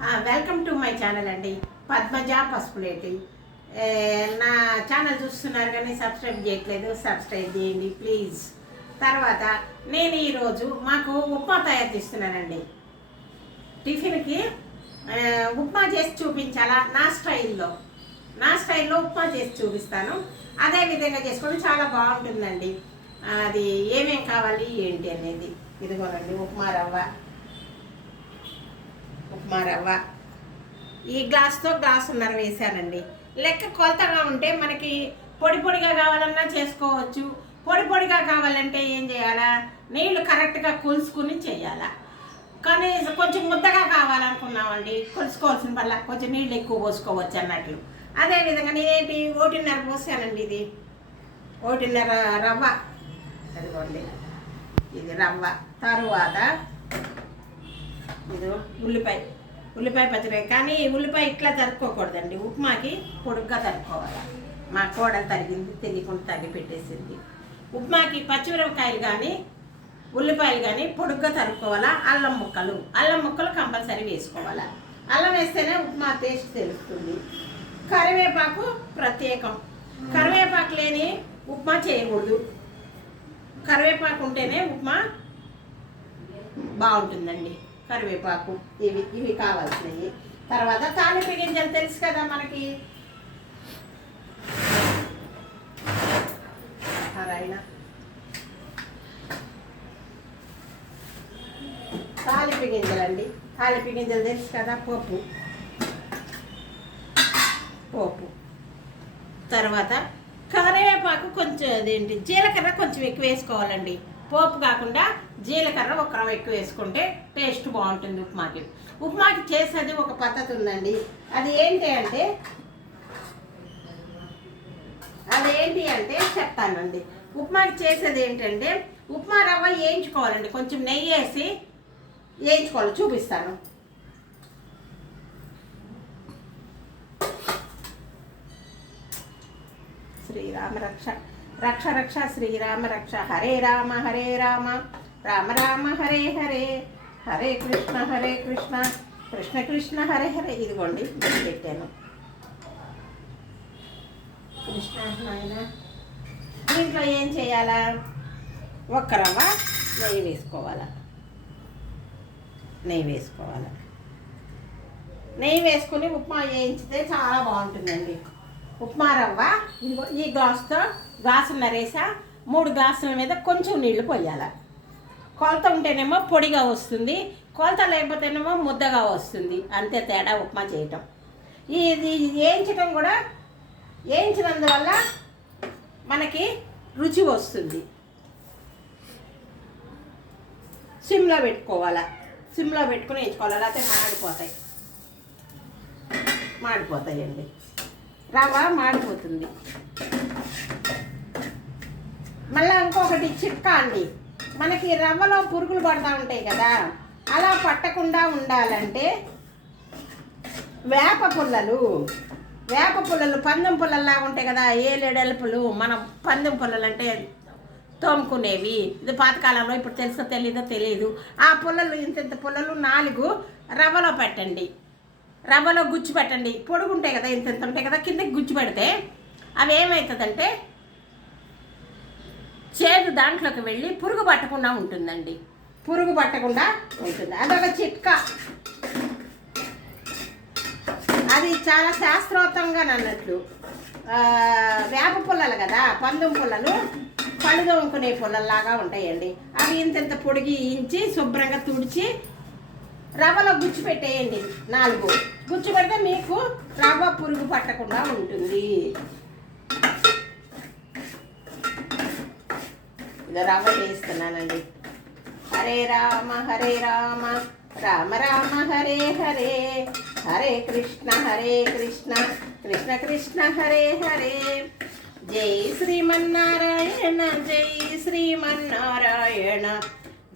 Welcome to my channel అండి, పద్మజ పసుపులేటి. నా channel చూస్తున్నారు కానీ సబ్స్క్రైబ్ చేయట్లేదు, సబ్స్క్రైబ్ చేయండి ప్లీజ్. తర్వాత నేను ఈరోజు మాకు ఉప్మా తయారు చేస్తున్నానండి. టిఫిన్కి ఉప్మా చేసి చూపించాలా, నా స్టైల్లో ఉప్మా చేసి చూపిస్తాను. అదే విధంగా చేసుకొని చాలా బాగుంటుందండి. అది ఏమేం కావాలి ఏంటి అనేది ఇదిగోనండి. ఉప్మా రవ్వ ఈ గ్లాస్తో గ్లాసున్నర వేసానండి. లెక్క కొలతగా ఉంటే మనకి పొడి పొడిగా కావాలన్నా చేసుకోవచ్చు. పొడి పొడిగా కావాలంటే ఏం చేయాలా, నీళ్లు కరెక్ట్గా కొలుసుకుని చేయాలా. కానీ కొంచెం ముద్దగా కావాలనుకున్నామండి, కొలుసుకోవాల్సిన వల్ల కొంచెం నీళ్ళు ఎక్కువ పోసుకోవచ్చు అన్నట్లు. అదేవిధంగా నేనేంటి 1.5 పోసానండి. ఇది 1.5 రవ్వ, అదిగోండి ఇది రవ్వ. తరువాత ఇది ఉల్లిపాయ పచ్చడి. కానీ ఉల్లిపాయ ఇట్లా తరుక్కోకూడదండి, ఉప్మాకి పొడుగ్గా తరుక్కోవాలి. మా కోడలు తరిగింది, తెలియకుండా తరిగి పెట్టేసింది. ఉప్మాకి పచ్చిమిరపకాయలు కానీ ఉల్లిపాయలు కానీ పొడుగ్గా తరుక్కోవాలా. అల్లం ముక్కలు కంపల్సరీ వేసుకోవాలా. అల్లం వేస్తేనే ఉప్మా టేస్ట్ తెలుస్తుంది. కరివేపాకు ప్రత్యేకం, కరివేపాకు లేని ఉప్మా చేయకూడదు. కరివేపాకు ఉంటేనే ఉప్మా బాగుంటుందండి. కరివేపాకు ఇవి కావాల్సినవి. తర్వాత తాలింపు గింజలు తెలుసు కదా మనకి. తాలింపు గింజలండి, తాలింపు గింజలు తెలుసు కదా. పోపు తర్వాత కరివేపాకు కొంచెం అదేంటి జీలకర్ర కొంచెం ఎక్కువ వేసుకోవాలండి. పోపు కాకుండా జీలకర్ర ఒక రవ్వ ఎక్కువ వేసుకుంటే టేస్ట్ బాగుంటుంది ఉప్మాకి. ఉప్మాకి చేసేది ఒక పద్ధతి ఉందండి. అది ఏంటి అంటే చెప్తానండి. ఉప్మాకి చేసేది ఏంటంటే ఉప్మా రవ్వ వేయించుకోవాలండి. కొంచెం నెయ్యి వేసి వేయించుకోవాలి, చూపిస్తాను. శ్రీరామ రక్ష రక్ష రక్ష శ్రీరామ రక్ష. హరే రామ రామ రామ హరే హరే, హరే కృష్ణ కృష్ణ కృష్ణ హరే హరే. ఇదిగోండి పెట్టాను. కృష్ణ నాయన. దీంట్లో ఏం చేయాలా, ఒక్క రవ్వ నెయ్యి వేసుకోవాలా. నెయ్యి వేసుకుని ఉప్మా వేయించితే చాలా బాగుంటుందండి. ఉప్మా రవ్వ ఈ గ్లాసున్నర వేసా. 3 గ్లాసుల మీద కొంచెం నీళ్లు పోయాలి. కొలత ఉంటేనేమో పొడిగా వస్తుంది, కొలత లేకపోతేనేమో ముద్దగా వస్తుంది. అంతే తేడా ఉప్మా చేయటం. ఇది వేయించడం కూడా వేయించినందువల్ల మనకి రుచి వస్తుంది. సిమ్లో పెట్టుకోవాలా, సిమ్లో పెట్టుకుని వేయించుకోవాలి, లేకపోతే మాడిపోతాయండి. రవ్వ మాడిపోతుంది. మళ్ళీ ఇంకొకటి చిట్కా అండి. మనకి రవ్వలో పురుగులు పడుతూ ఉంటాయి కదా, అలా పట్టకుండా ఉండాలంటే వేప పుల్లలు పందెం పుల్లల్లాగా ఉంటాయి కదా, ఏలేడెలుపులు. మనం పందెం పుల్లలు అంటే తోముకునేవి. ఇది పాతకాలంలో, ఇప్పుడు తెలుసో తెలీదు. ఆ పుల్లలు ఇంత పుల్లలు 4 రవ్వలో పెట్టండి. రవ్వలో గుచ్చి పెట్టండి. పొడుగు ఉంటాయి కదా, ఇంత ఉంటాయి కదా, కిందకి గుచ్చి పెడితే అవి ఏమవుతుందంటే చేదు దాంట్లోకి వెళ్ళి పురుగు పట్టకుండా ఉంటుందండి. అదొక చిట్కా. అది చాలా శాస్త్రోక్తంగా అన్నట్లు. వేప పుల్లలు కదా, పందెం పుల్లలు పళ్ళు తోముకునే పుల్లల్లాగా ఉంటాయండి. అవి ఇంత పొడిగించి శుభ్రంగా తుడిచి రవ్వలో గుచ్చి పెట్టేయండి. 4 గుచ్చి పెడితే మీకు రవ్వ పురుగు పట్టకుండా ఉంటుంది. ఇది రవ్వ వేస్తున్నానండి. హరే రామ రామ రామ హరే హరే, హరే కృష్ణ కృష్ణ కృష్ణ హరే హరే. జై శ్రీమన్నారాయణ జై శ్రీమన్నారాయణ,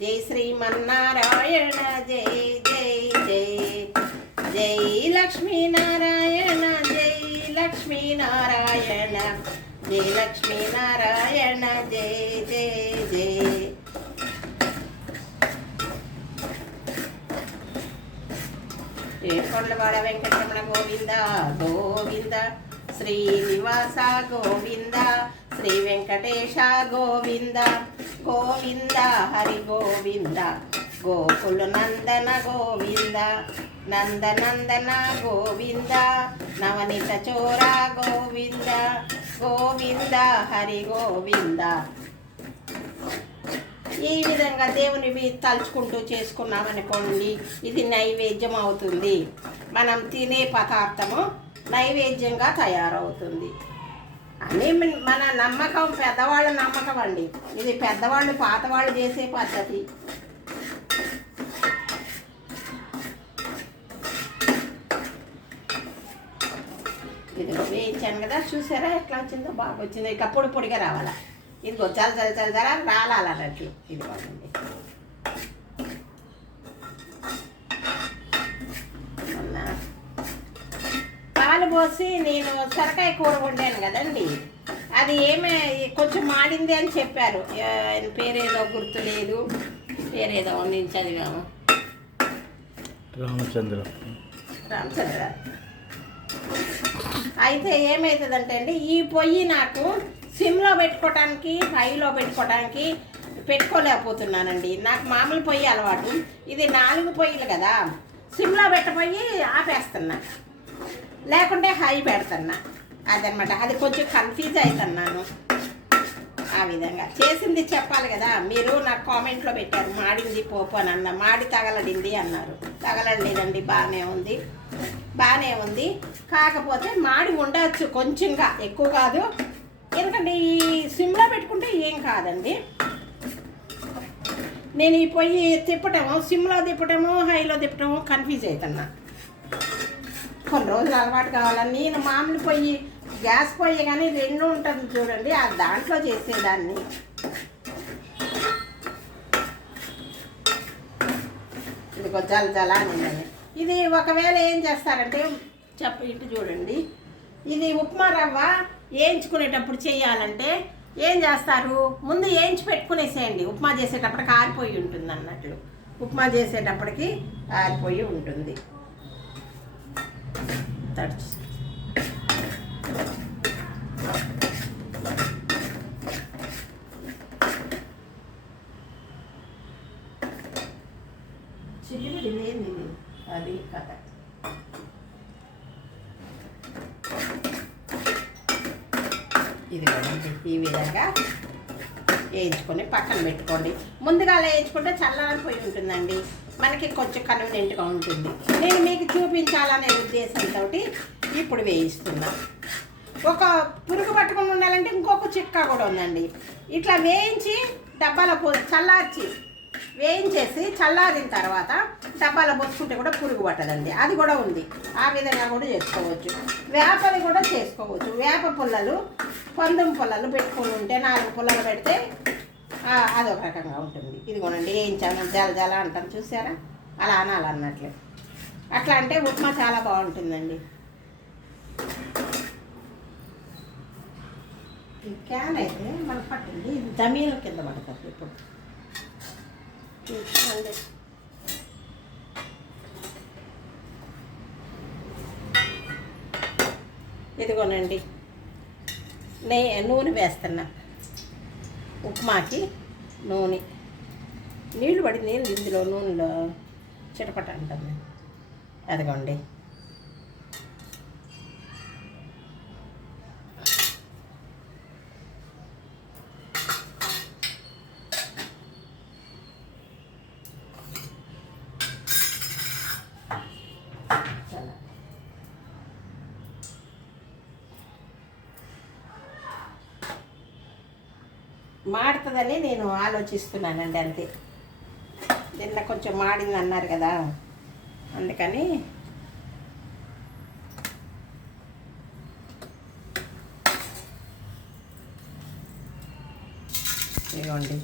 జై శ్రీమన్నారాయణ జై జై జై. జై లక్ష్మీనారాయణ జై లక్ష్మీనారాయణ, జై లక్ష్మీనారాయణ జై జై జై. ఏడుకొండలవాడ వెంకటరమణ గోవింద గోవింద, శ్రీనివాస గోవింద, శ్రీ వెంకటేశ గోవింద గోవింద, హరి గోవింద, గోకుల నందన గోవింద, నందనందన గోవింద, నవనీత చోర గోవింద గోవింద, హరి గోవింద. ఈ విధంగా దేవునివి తలుచుకుంటూ చేసుకున్నామనుకోండి, ఇది నైవేద్యం అవుతుంది. మనం తినే పదార్థము నైవేద్యంగా తయారవుతుంది అని మన నమ్మకం, పెద్దవాళ్ళ నమ్మకం అండి. ఇది పెద్దవాళ్ళు పాతవాళ్ళు చేసే పద్ధతి. ఇది వేయించాను కదా, చూసారా ఎట్లా వచ్చిందో? బాగా వచ్చింది. ఇక పొడి పొడిగా రావాలా, ఇదిగో చల్ల చల్ల చల్ల చల్ల రాలాలన్నట్లు. ఇది బాగుంది. పాలు పోసి నేను సొరకాయ కూర వండాను కదండి, అది కొంచెం మాడింది అని చెప్పారు. పేరేదో గుర్తులేదు, పేరేదో నేను చదివాము. రామచంద్ర అయితే ఏమవుతుందంటే అండి, ఈ పొయ్యి నాకు సిమ్లో పెట్టుకోవటానికి, హైలో పెట్టుకోవటానికి పెట్టుకోలేకపోతున్నానండి. నాకు మామూలు పొయ్యి అలవాటు. ఇది 4 పొయ్యిలు కదా, సిమ్లో పెట్టబోయి ఆపేస్తున్నా, లేకుంటే హై పెడుతున్నా. అదనమాట, అది కొంచెం కన్ఫ్యూజ్ అవుతున్నాను. ఆ విధంగా చేసింది చెప్పాలి కదా. మీరు నాకు కామెంట్లో పెట్టారు మాడింది పోపు అని అన్న, మాడి తగలడింది అన్నారు. తగలలేదండి, బాగానే ఉంది. కాకపోతే మాడి ఉండవచ్చు కొంచెంగా, ఎక్కువ కాదు. ఎందుకంటే ఈ సిమ్లో పెట్టుకుంటే ఏం కాదండి. నేను ఈ పొయ్యి తిప్పటము, సిమ్లో తిప్పటము, హైలో తిప్పటము కన్ఫ్యూజ్ అవుతున్నా. కొన్ని రోజులు అలవాటు కావాలని నేను మామూలు పొయ్యి, గ్యాస్ పొయ్యి కానీ 2 ఉంటుంది చూడండి, ఆ దాంట్లో చేసేదాన్ని. ఇది జల జల అని. ఇది ఒకవేళ ఏం చేస్తారంటే ఇటు చూడండి, ఇది ఉప్మా రవ్వ వేయించుకునేటప్పుడు చేయాలంటే ఏం చేస్తారు, ముందు వేయించి పెట్టుకునేసేయండి. ఉప్మా చేసేటప్పటికి ఆరిపోయి ఉంటుంది అన్నట్లు. ఉప్మా చేసేటప్పటికి ఆరిపోయి ఉంటుంది. తడిచి చిల్లిపోయింది అది కథ. ఇది ఈ విధంగా వేయించుకొని పక్కన పెట్టుకోండి. ముందుగా వేయించుకుంటే చల్లారిపోయి ఉంటుందండి, మనకి కొంచెం కన్వీనియంట్గా ఉంటుంది. నేను మీకు చూపించాలనే ఉద్దేశంతో ఇప్పుడు వేయిస్తున్నా. ఒక పురుగు పట్టుకుని ఉండాలంటే ఇంకొక చిట్కా కూడా ఉందండి. ఇట్లా వేయించి డబ్బాలో వేయించేసి చల్లారిన తర్వాత డబ్బాలో పోసుకుంటే కూడా పురుగు పట్టదండి. అది కూడా ఉంది, ఆ విధంగా కూడా చేసుకోవచ్చు. వేపది కూడా చేసుకోవచ్చు. వేప పుల్లలు, పందుం పుల్లలు పెట్టుకుని ఉంటే 4 పుల్లలు పెడితే అదొక రకంగా ఉంటుంది. ఇది కొనండి, వేయించాను జల జల అంటాను చూసారా, అలా అనాలన్నట్లు. అట్లా అంటే ఉప్మా చాలా బాగుంటుందండి. ఈ క్యాన్ అయితే మనకు పట్టింది, ఇది జమీన్ కింద పడుతుంది. ఇప్పుడు ఇదిగోనండి, నూనె వేస్తున్నా. ఉప్మాకి నూనె, నీళ్ళు పడింది ఇందులో, నూనెలో చిటపట అంటుంది. అదిగోండి, మాడుతుందని నేను ఆలోచిస్తున్నానండి, అంతే. నిన్న కొంచెం మాడింది అన్నారు కదా, అందుకని ఇదిగోండి.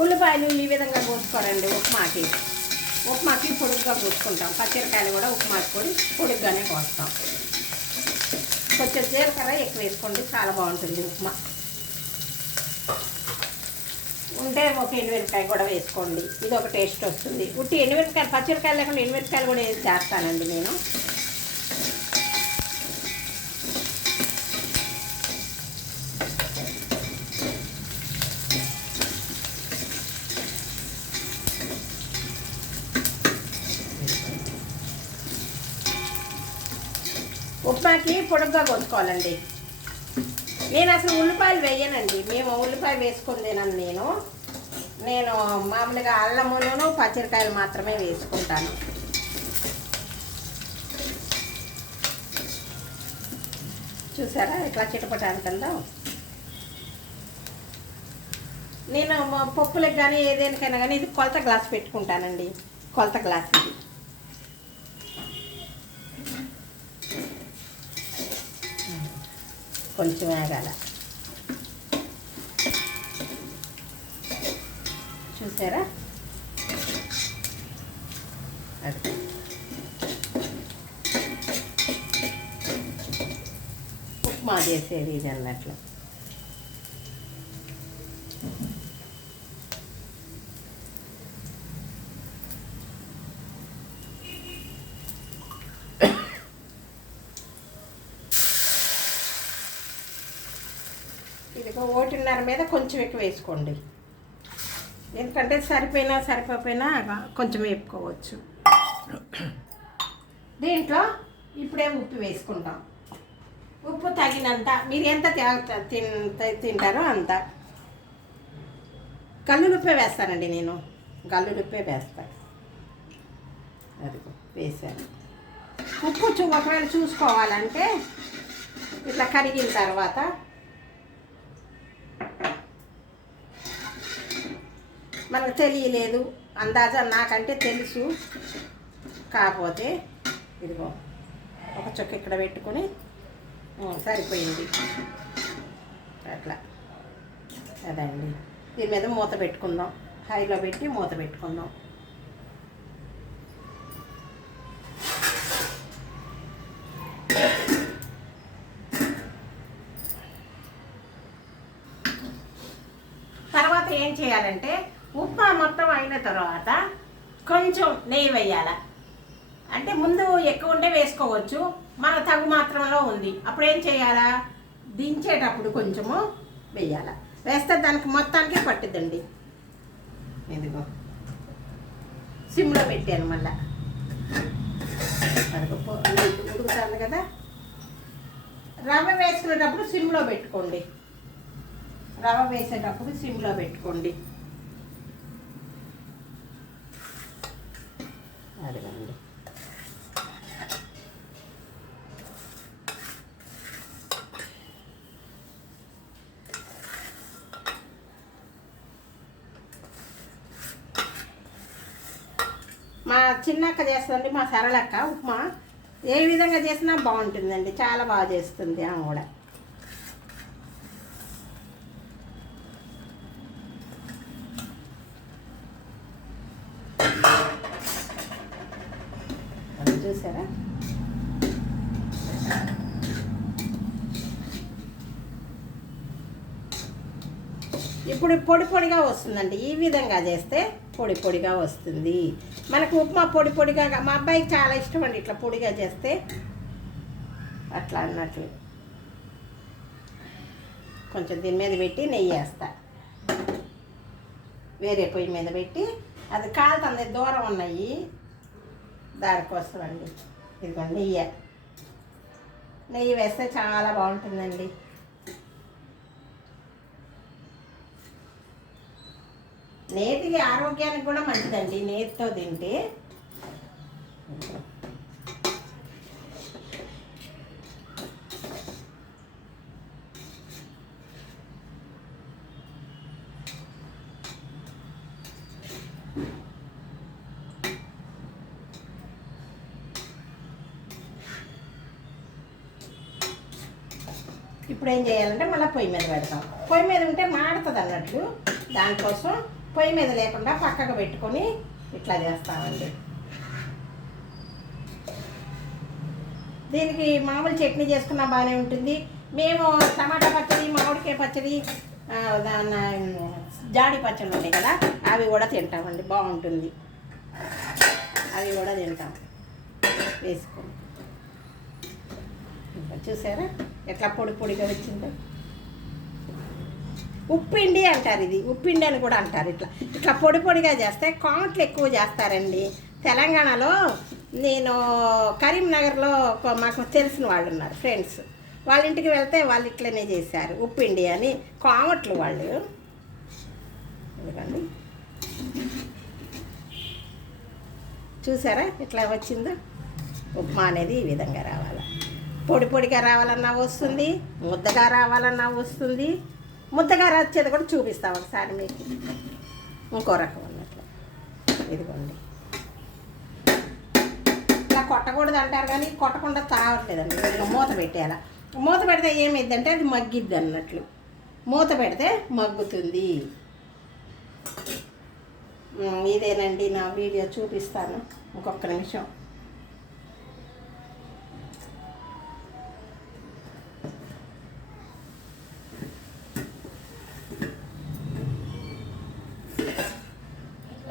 ఉల్లిపాయలు ఈ విధంగా కోసుకోరండి ఉప్మాకి. ఉప్మాకి పొడుగ్గా కోసుకుంటాం. పచ్చిమిరకాయలు కూడా ఉప్మాకి కూడా పొడుగ్గానే కోస్తాం. కొంచెం జీలకర్ర ఎక్కువ వేసుకోండి, చాలా బాగుంటుంది ఉప్మా. ఉంటే ఒక ఎండుమిరపకాయ కూడా వేసుకోండి, ఇది ఒక టేస్ట్ వస్తుంది. ఉట్టి ఎండుమిరపకాయలు, పచ్చిమిరకాయలు లేకుండా ఎండుమిరపకాయలు కూడా వేసి చేస్తానండి నేను. ఉప్మాకి పొడుగ్గా కోసుకోవాలండి. నేను అసలు ఉల్లిపాయలు వేయనండి, మేము ఉల్లిపాయ వేసుకొని తినను. నేను మామూలుగా అల్లమును పచ్చిమిరకాయలు మాత్రమే వేసుకుంటాను. చూసారా ఇట్లా చిటపటానికల్లా. నేను పప్పులకు కానీ ఏదేనికైనా కానీ ఇది కొలత గ్లాస్ పెట్టుకుంటానండి, కొలత గ్లాస్ ఇది. కొంచెం వేగాల, చూసారా. అది ఉప్మా చేసేది ఇది అన్నట్లు. ఇదిగో 1:30 మీద కొంచెం ఎక్కువ వేసుకోండి, ఎందుకంటే సరిపోయినా కొంచెం వేపుకోవచ్చు. దీంట్లో ఇప్పుడే ఉప్పు వేసుకుంటాం. ఉప్పు తగినంత, మీరు ఎంత తింటారో అంత. గల్లులుప్పే వేస్తానండి నేను, గల్లులుప్పే వేస్తాను. అదిగో వేసాను. ఉప్పు ఒకవేళ చూసుకోవాలంటే ఇట్లా కరిగిన తర్వాత మనకు తెలియలేదు, అందాజా నాకంటే తెలుసు. కాకపోతే ఇదిగో ఒక చుక్క ఇక్కడ పెట్టుకొని సరిపోయింది అట్లా. అదండి, దీని మీద మూత పెట్టుకుందాం, హైలో పెట్టి మూత పెట్టుకుందాం. తర్వాత ఏం చేయాలంటే ఉప్మా మొత్తం అయిన తర్వాత కొంచెం నెయ్యి వేయాలి. అంటే ముందు ఎక్కువ ఉంటే వేసుకోవచ్చు, మన తగు మాత్రంలో ఉంది. అప్పుడు ఏం చేయాలా, దించేటప్పుడు కొంచెము వేయాలి. వేస్తే దానికి మొత్తానికి పట్టుద్దండి. ఇదిగో సిమ్లో పెట్టాను, మళ్ళా ఉడుకుతుంది కదా. రవ్వ వేసుకునేటప్పుడు సిమ్లో పెట్టుకోండి, రవ్వ వేసేటప్పుడు సిమ్లో పెట్టుకోండి. అదిగండి. మా చిన్నక్క చేస్తుందండి, మా సరళక్క ఉప్మా. ఏ విధంగా చేసినా బాగుంటుందండి, చాలా బాగా చేస్తుంది ఆమె కూడా. చూసారా, ఇప్పుడు పొడి పొడిగా వస్తుందండి. ఈ విధంగా చేస్తే పొడి పొడిగా వస్తుంది మనకు ఉప్మా. పొడి పొడిగా మా అబ్బాయికి చాలా ఇష్టం అండి ఇట్లా పొడిగా చేస్తే, అట్లా అన్నట్లు. కొంచెం దీని మీద పెట్టి నెయ్యి వేస్తా, వేరే పొయ్యి మీద పెట్టి. అది కాలుతుంది, దూరం ఉన్నాయి, దానికోసం అండి. ఇదిగోండి నెయ్యి వేస్తే చాలా బాగుంటుందండి. నేతికి ఆరోగ్యానికి కూడా మంచిదండి, నేతితో తింటే. ఇప్పుడు ఏం చేయాలంటే మళ్ళీ పొయ్యి మీద పెడతాం. పొయ్యి మీద ఉంటే మాడుతుంది అన్నట్లు, దానికోసం పొయ్యి మీద లేకుండా పక్కకు పెట్టుకొని ఇట్లా చేస్తామండి. దీనికి మామూలు చట్నీ చేసుకున్నా బాగానే ఉంటుంది. మేము టమాటా పచ్చడి, మామిడికాయ పచ్చడి, జాడి పచ్చడి ఉంటాయి కదా, అవి కూడా తింటామండి. బాగుంటుంది, అవి కూడా తింటాం వేసుకొని. చూసారా ఎట్లా పొడి పొడిగా వచ్చిందో. ఉప్పిండి అంటారు, ఇది ఉప్పిండి అని కూడా అంటారు. ఇట్లా ఇట్లా పొడి పొడిగా చేస్తే కాంట్లు ఎక్కువ చేస్తారండి. తెలంగాణలో నేను కరీంనగర్లో మాకు తెలిసిన వాళ్ళు ఉన్నారు, ఫ్రెండ్స్. వాళ్ళ ఇంటికి వెళ్తే వాళ్ళు ఇట్లనే చేశారు, ఉప్పిండి అని. కామట్లు వాళ్ళు. ఎందుకండి చూసారా ఎట్లా వచ్చిందో. ఉప్మా అనేది ఈ విధంగా రావాలి. పొడి పొడిగా రావాలన్నా వస్తుంది, ముద్దగా రావాలన్నా వస్తుంది. ముద్దగా వచ్చేది కూడా చూపిస్తాం ఒకసారి మీకు. ఇంకో రకం అన్నట్లు ఇదిగోండి. ఇలా కొట్టకూడదు అంటారు కానీ కొట్టకుండా తాగట్లేదండి. ఇలా మూత పెట్టేయాల. మూత పెడితే ఏమైందంటే అది మగ్గిద్ది అన్నట్లు. మూత పెడితే మగ్గుతుంది. ఇదేనండి నా వీడియో, చూపిస్తాను ఇంకొక నిమిషం.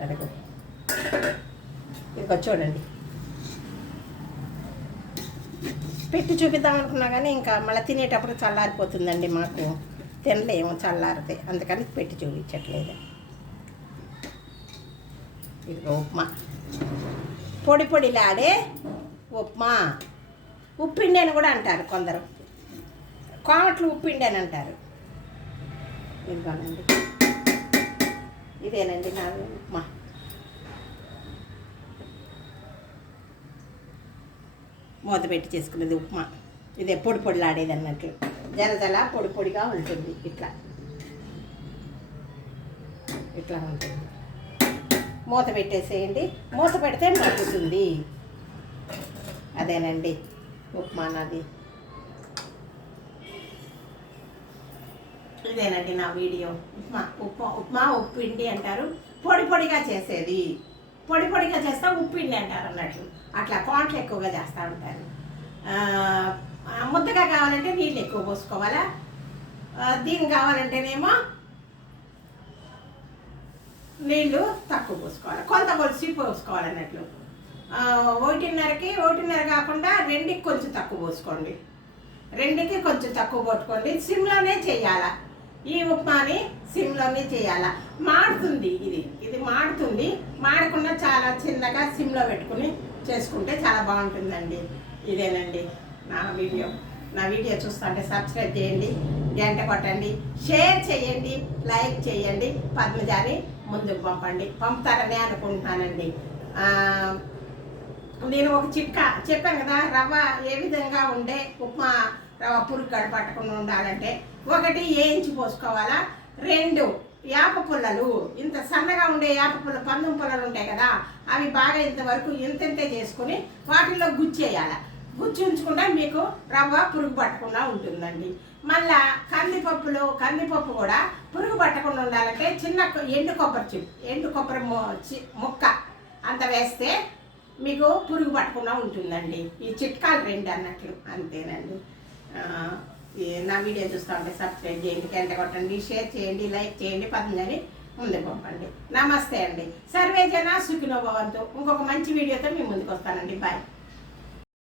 అడుగు ఇదిగో చూడండి. పెట్టి చూపిద్దాం అనుకున్నా కానీ ఇంకా మళ్ళీ తినేటప్పుడు చల్లారిపోతుందండి. మాకు తినలేము చల్లారితే, అందుకని పెట్టి చూపించట్లేదు. ఇదిగో ఉప్మా, పొడి పొడిలాడే ఉప్మా. ఉప్పిండి అని కూడా అంటారు కొందరు, కోమట్లు ఉప్పిండి అని అంటారు. ఇదిగోనండి, ఇదేనండి నా ఉప్మా. మూత పెట్టి చేసుకునేది ఉప్మా. ఇదే పొడి పొడిలాడేది అన్నట్లు, జరజల పొడి పొడిగా ఉంటుంది. ఇట్లా ఇట్లా ఉంటుంది. మూత పెట్టేసేయండి. మూత పెడితే మగ్గుతుంది. అదేనండి ఉప్మా నాది. ఇదేనండి నా వీడియో. ఉప్మా ఉప్పిండి అంటారు. పొడి పొడిగా చేసేది, పొడి పొడిగా చేస్తా ఉప్పిండి అంటారు అన్నట్లు. అట్లా కాంట్లు ఎక్కువగా చేస్తూ ఉంటారు. ముద్దగా కావాలంటే నీళ్ళు ఎక్కువ పోసుకోవాలా, దీనికి కావాలంటేనేమో నీళ్ళు తక్కువ పోసుకోవాలి. కొంత కొలిసి పోసుకోవాలన్నట్లు. 1:30 కాకుండా 2కి కొంచెం తక్కువ పోసుకోండి. 2కి కొంచెం తక్కువ పట్టుకోండి. సిమ్లోనే చేయాలా ఈ ఉప్మాని, సిమ్లోనే చేయాలా. మాడుతుంది, ఇది మాడుతుంది. మాడకుండా చాలా చిన్నగా సిమ్లో పెట్టుకుని చేసుకుంటే చాలా బాగుంటుందండి. ఇదేనండి నా వీడియో. నా వీడియో చూస్తుంటే సబ్స్క్రైబ్ చేయండి, గంట కొట్టండి, షేర్ చేయండి, లైక్ చేయండి. పద్మజాని ముందుకు పంపుతారని అనుకుంటున్నానండి. నేను ఒక చిట్కా చెప్పాను కదా, రవ్వ ఏ విధంగా ఉండే ఉప్మా రవ్వ పురుగు పట్టకుండా ఉండాలంటే, 1 వేయించి పోసుకోవాలా, 2 వేప పుల్లలు, ఇంత సన్నగా ఉండే వేప పుల్ల, పందుం పుల్లలు ఉంటాయి కదా, అవి బాగా ఇంతవరకు ఇంతే చేసుకుని వాటిల్లో గుచ్చేయాలి. గుచ్చి ఉంచుకుంటే మీకు రవ్వ పురుగు పట్టకుండా ఉంటుందండి. మళ్ళా కందిపప్పు కూడా పురుగు పట్టకుండా ఉండాలంటే చిన్న ఎండు కొబ్బరి ముక్క అంత వేస్తే మీకు పురుగు పట్టకుండా ఉంటుందండి. ఈ చిట్కాలు 2 అన్నట్లు, అంతేనండి. నా వీడియో చూస్తూ ఉంటే సబ్స్క్రైబ్ చేయండి, గంట కొట్టండి, షేర్ చేయండి, లైక్ చేయండి, పద్మజాని ముందుకు పంపండి. నమస్తే అండి. సర్వే జన సుఖినో భవంతు. ఇంకొక మంచి వీడియోతో మీ ముందుకు వస్తానండి. బాయ్.